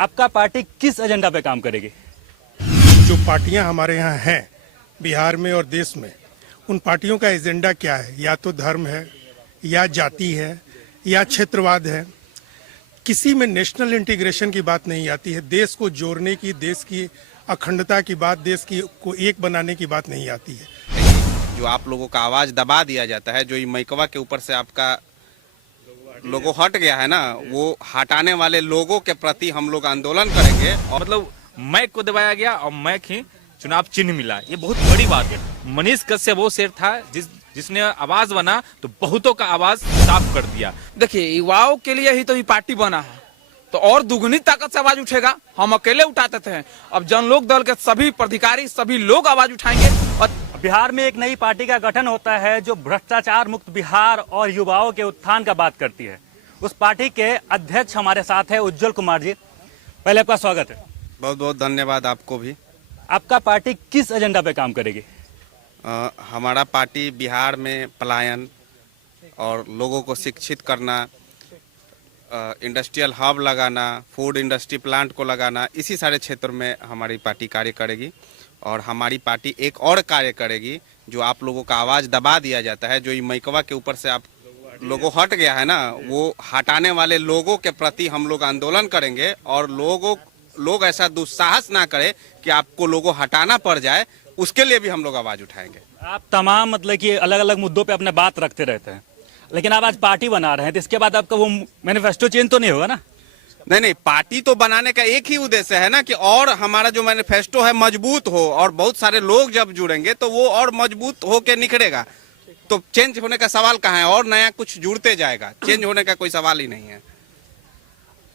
आपका पार्टी किस एजेंडा पे काम करेगी? जो पार्टियां हमारे यहाँ हैं बिहार में और देश में, उन पार्टियों का एजेंडा क्या है? या तो धर्म है, या जाति है, या क्षेत्रवाद है। किसी में नेशनल इंटीग्रेशन की बात नहीं आती है। देश को जोड़ने की, देश की अखंडता की बात, देश की को एक बनाने की बात नहीं आती है। जो आप लोगों का आवाज दबा दिया जाता है, जो ये मैकवा के ऊपर से आपका लोगो हट गया है ना, वो हटाने वाले लोगों के प्रति हम लोग आंदोलन करेंगे। और मतलब मैक को दबाया गया और मैक ही चुनाव चिन्ह मिला, ये बहुत बड़ी बात है। मनीष कश्यप वो शेर था जिसने आवाज बना तो बहुतों का आवाज साफ कर दिया। देखिए, युवाओं के लिए ही तो ये पार्टी बना है, तो और दुगनी ताकत से आवाज उठेगा। हम अकेले उठाते थे, अब जनलोक दल के सभी पदाधिकारी, सभी लोग आवाज उठाएंगे। और बिहार में एक नई पार्टी का गठन होता है जो भ्रष्टाचार मुक्त बिहार और युवाओं के उत्थान का बात करती है। उस पार्टी के अध्यक्ष हमारे साथ है उज्जवल कुमार जी। पहले आपका स्वागत है। बहुत बहुत धन्यवाद आपको भी। आपका पार्टी किस एजेंडा पे काम करेगी? हमारा पार्टी बिहार में पलायन और लोगों को शिक्षित करना, इंडस्ट्रियल हब लगाना, फूड इंडस्ट्री प्लांट को लगाना, इसी सारे क्षेत्र में हमारी पार्टी कार्य करेगी। और हमारी पार्टी एक और कार्य करेगी, जो आप लोगों का आवाज़ दबा दिया जाता है, जो ये मैकवा के ऊपर से आप लोगो हट गया है ना, वो हटाने वाले लोगों के प्रति हम लोग आंदोलन करेंगे। और लोग ऐसा दुस्साहस ना करें कि आपको लोगो हटाना पड़ जाए, उसके लिए भी हम लोग आवाज़ उठाएंगे। आप तमाम मतलब कि अलग अलग मुद्दों पे अपने बात रखते रहते हैं, लेकिन आप आज पार्टी बना रहे हैं, तो इसके बाद आपका वो मैनिफेस्टो चेंज तो नहीं होगा ना? नहीं, पार्टी तो बनाने का एक ही उद्देश्य है ना कि और हमारा जो मैनिफेस्टो है मजबूत हो, और बहुत सारे लोग जब जुड़ेंगे तो वो और मजबूत होके निखरेगा। तो चेंज होने का सवाल कहाँ है? और नया कुछ जुड़ते जाएगा, चेंज होने का कोई सवाल ही नहीं है।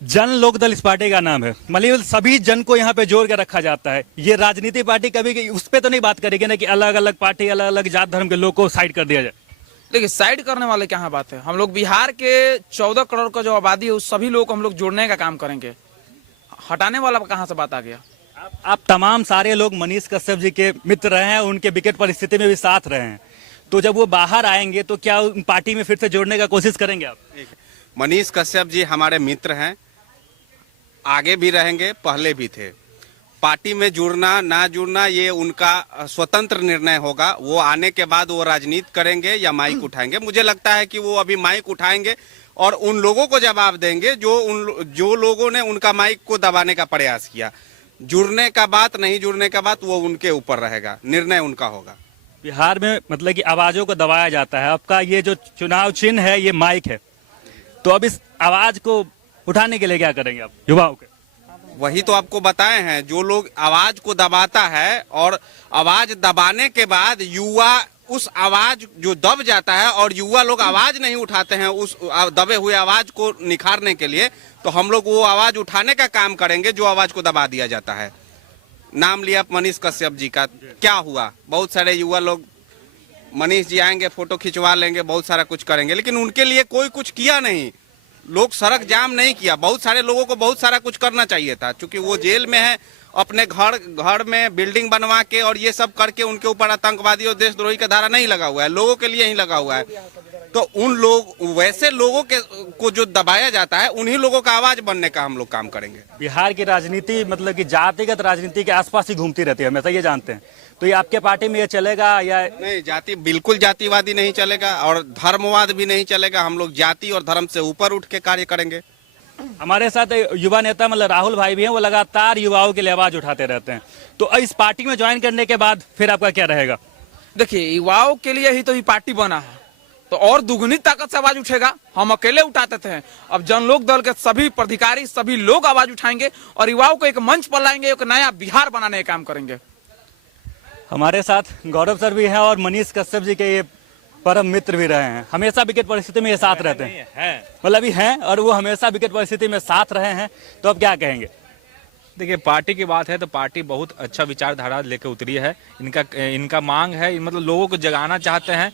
जन लोक दल इस पार्टी का नाम है, मतलब सभी जन को यहाँ पे जोड़ के रखा जाता है। ये राजनीति पार्टी कभी उस पर तो नहीं बात करेगी ना कि अलग अलग पार्टी, अलग अलग जात धर्म के लोग को साइड कर दिया जाए। देखिए, साइड करने वाले क्या बात है। हम लोग बिहार के 14 करोड़ का जो आबादी है, उस सभी लोग हम लोग जोड़ने का काम करेंगे। हटाने वाला कहाँ से बात आ गया? आप तमाम सारे लोग मनीष कश्यप जी के मित्र रहे हैं, उनके विकट परिस्थिति में भी साथ रहे हैं, तो जब वो बाहर आएंगे तो क्या पार्टी में फिर से जोड़ने का कोशिश करेंगे आप? मनीष कश्यप जी हमारे मित्र हैं, आगे भी रहेंगे, पहले भी थे। पार्टी में जुड़ना ना जुड़ना ये उनका स्वतंत्र निर्णय होगा। वो आने के बाद वो राजनीति करेंगे या माइक उठाएंगे। मुझे लगता है कि वो अभी माइक उठाएंगे और उन लोगों को जवाब देंगे जो लोगों ने उनका माइक को दबाने का प्रयास किया। जुड़ने का बात, नहीं जुड़ने का बात, वो उनके ऊपर रहेगा, निर्णय उनका होगा। बिहार में मतलब कि आवाजों को दबाया जाता है। आपका ये जो चुनाव चिन्ह है ये माइक है, तो अब इस आवाज को उठाने के लिए क्या करेंगे आप युवाओं के? वही तो आपको बताए हैं, जो लोग आवाज को दबाता है और आवाज दबाने के बाद युवा उस आवाज जो दब जाता है और युवा लोग आवाज नहीं उठाते हैं उस दबे हुए आवाज को निखारने के लिए, तो हम लोग वो आवाज उठाने का काम करेंगे जो आवाज को दबा दिया जाता है। नाम लिया मनीष कश्यप जी का, क्या हुआ? बहुत सारे युवा लोग, मनीष जी आएंगे, फोटो खिंचवा लेंगे, बहुत सारा कुछ करेंगे, लेकिन उनके लिए कोई कुछ किया नहीं। लोग सड़क जाम नहीं किया। बहुत सारे लोगों को बहुत सारा कुछ करना चाहिए था, क्योंकि वो जेल में है, अपने घर में बिल्डिंग बनवा के और ये सब करके उनके ऊपर आतंकवादी और देशद्रोही का धारा नहीं लगा हुआ है, लोगों के लिए ही लगा हुआ है। तो उन लोग, वैसे लोगों को जो दबाया जाता है, उन्हीं लोगों का आवाज बनने का हम लोग काम करेंगे। बिहार की राजनीति मतलब कि जातिगत राजनीति के आसपास ही घूमती रहती है, हमेशा ये जानते हैं। तो ये आपके पार्टी में ये चलेगा या नहीं? जाति बिल्कुल जातिवादी नहीं चलेगा और धर्मवाद भी नहीं चलेगा। हम लोग जाति और धर्म से ऊपर उठ के कार्य करेंगे। हमारे साथ युवा नेता मतलब राहुल भाई भी हैं, वो लगातार युवाओं के लिए आवाज उठाते रहते हैं। तो इस पार्टी में ज्वाइन करने के बाद फिर आपका क्या रहेगा? देखिए, युवाओं के लिए ही तो ये पार्टी बना है, तो और दुगनी ताकत से आवाज उठेगा। हम अकेले उठाते थे, अब जनलोक दल के सभी पदाधिकारी, सभी लोग आवाज उठाएंगे और युवाओं को एक मंच पर लाएंगे, एक नया बिहार बनाने का काम करेंगे। हमारे साथ गौरव सर भी हैं और मनीष कश्यप जी के ये परम मित्र भी रहे हैं, हमेशा विकट परिस्थिति में ये साथ रहते हैं, मतलब अभी हैं और वो हमेशा विकट परिस्थिति में साथ रहे हैं। तो अब क्या कहेंगे? देखिए, पार्टी की बात है तो पार्टी बहुत अच्छा विचारधारा लेकर उतरी है। इनका मांग है, मतलब लोगों को जगाना चाहते हैं।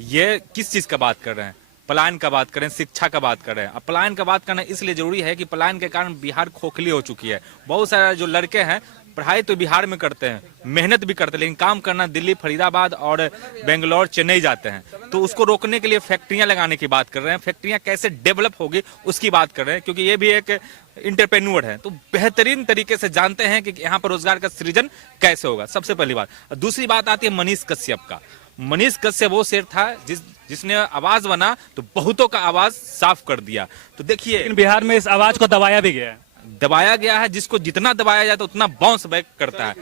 ये किस चीज का बात कर रहे हैं? पलायन का बात करें, शिक्षा का बात करें। अब पलायन का बात करना इसलिए जरूरी है कि पलायन के कारण बिहार खोखली हो चुकी है। बहुत सारे जो लड़के हैं पढ़ाई तो बिहार में करते हैं, मेहनत भी करते हैं, लेकिन काम करना दिल्ली, फरीदाबाद और बेंगलोर, चेन्नई जाते हैं। तो उसको रोकने के लिए फैक्ट्रियां लगाने की बात कर रहे हैं। फैक्ट्रियां कैसे डेवलप होगी उसकी बात कर रहे हैं, क्योंकि ये भी एक इंटरप्रेन्योर है, तो बेहतरीन तरीके से जानते हैं कि यहाँ पर रोजगार का सृजन कैसे होगा। सबसे पहली बात। दूसरी बात आती है मनीष कश्यप का। मनीष कश्यप वो शेर था जिसने आवाज बना तो बहुतों का आवाज साफ कर दिया। तो देखिए, लेकिन बिहार में इस आवाज को दबाया भी गया है। दबाया गया है। जिसको जितना दबाया जाए तो उतना बाउंस बैक करता है।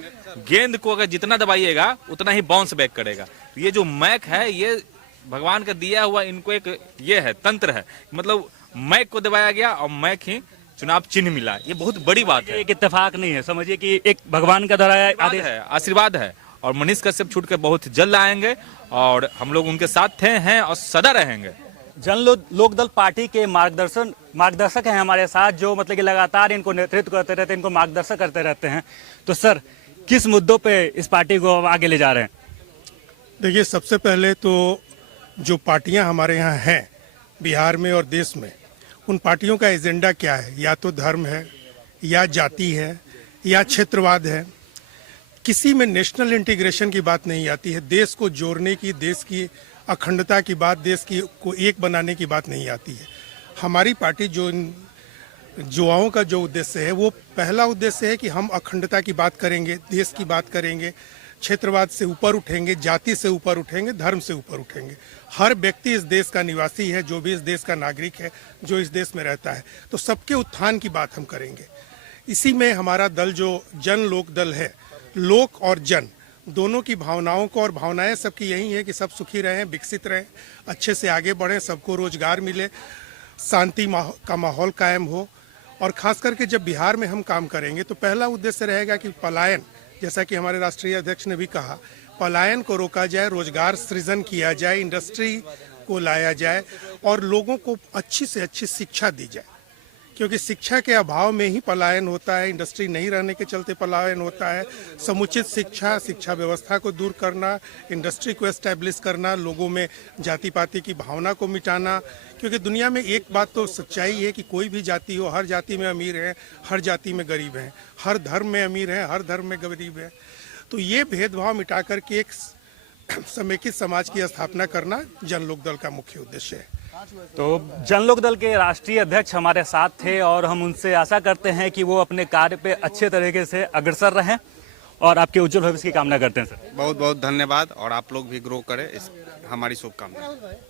गेंद को अगर जितना दबाइएगा उतना ही बाउंस बैक करेगा। ये जो मैक है, ये भगवान का दिया हुआ इनको एक ये है, तंत्र है। मतलब मैक को दबाया गया और मैक ही चुनाव चिन्ह मिला। ये बहुत बड़ी बात है। एक इत्तेफाक नहीं है, समझिए कि एक भगवान का द्वारा आदेश है, आशीर्वाद है। और मनीष कश्यप छूट के बहुत जल्द आएंगे और हम लोग उनके साथ हैं और सदा रहेंगे। जन लोकदल पार्टी के मार्गदर्शक हैं हमारे साथ, जो मतलब कि लगातार इनको नेतृत्व करते रहते हैं, इनको मार्गदर्शक करते रहते हैं। तो सर, किस मुद्दों पे इस पार्टी को आगे ले जा रहे हैं? देखिए, सबसे पहले तो जो पार्टियां हमारे यहाँ हैं बिहार में और देश में, उन पार्टियों का एजेंडा क्या है? या तो धर्म है, या जाति है, या क्षेत्रवाद है। किसी में नेशनल इंटीग्रेशन की बात नहीं आती है। देश को जोड़ने की, देश की अखंडता की बात, देश की को एक बनाने की बात नहीं आती है। हमारी पार्टी जो इन युवाओं का जो उद्देश्य है, वो पहला उद्देश्य है कि हम अखंडता की बात करेंगे, देश की बात करेंगे, क्षेत्रवाद से ऊपर उठेंगे, जाति से ऊपर उठेंगे, धर्म से ऊपर उठेंगे। हर व्यक्ति इस देश का निवासी है, जो भी इस देश का नागरिक है, जो इस देश में रहता है, तो सबके उत्थान की बात हम करेंगे। इसी में हमारा दल जो जन लोक दल है, लोक और जन दोनों की भावनाओं को, और भावनाएं सबकी यही है कि सब सुखी रहें, विकसित रहें, अच्छे से आगे बढ़ें, सबको रोजगार मिले, शांति का माहौल कायम हो। और खास करके जब बिहार में हम काम करेंगे तो पहला उद्देश्य रहेगा कि पलायन, जैसा कि हमारे राष्ट्रीय अध्यक्ष ने भी कहा, पलायन को रोका जाए, रोजगार सृजन किया जाए, इंडस्ट्री को लाया जाए और लोगों को अच्छी से अच्छी शिक्षा दी जाए। क्योंकि शिक्षा के अभाव में ही पलायन होता है, इंडस्ट्री नहीं रहने के चलते पलायन होता है। समुचित शिक्षा व्यवस्था को दूर करना, इंडस्ट्री को एस्टैब्लिश करना, लोगों में जाति पाति की भावना को मिटाना। क्योंकि दुनिया में एक बात तो सच्चाई है कि कोई भी जाति हो, हर जाति में अमीर है, हर जाति में गरीब हैं, हर धर्म में अमीर हैं, हर धर्म में गरीब हैं। तो ये भेदभाव मिटा करके एक समेकित समाज की स्थापना करना जन लोक दल का मुख्य उद्देश्य है। तो जन लोक दल के राष्ट्रीय अध्यक्ष हमारे साथ थे और हम उनसे आशा करते हैं कि वो अपने कार्य पे अच्छे तरीके से अग्रसर रहें और आपके उज्जवल भविष्य की कामना करते हैं सर। बहुत बहुत धन्यवाद और आप लोग भी ग्रो करें, इस हमारी शुभकामनाएं।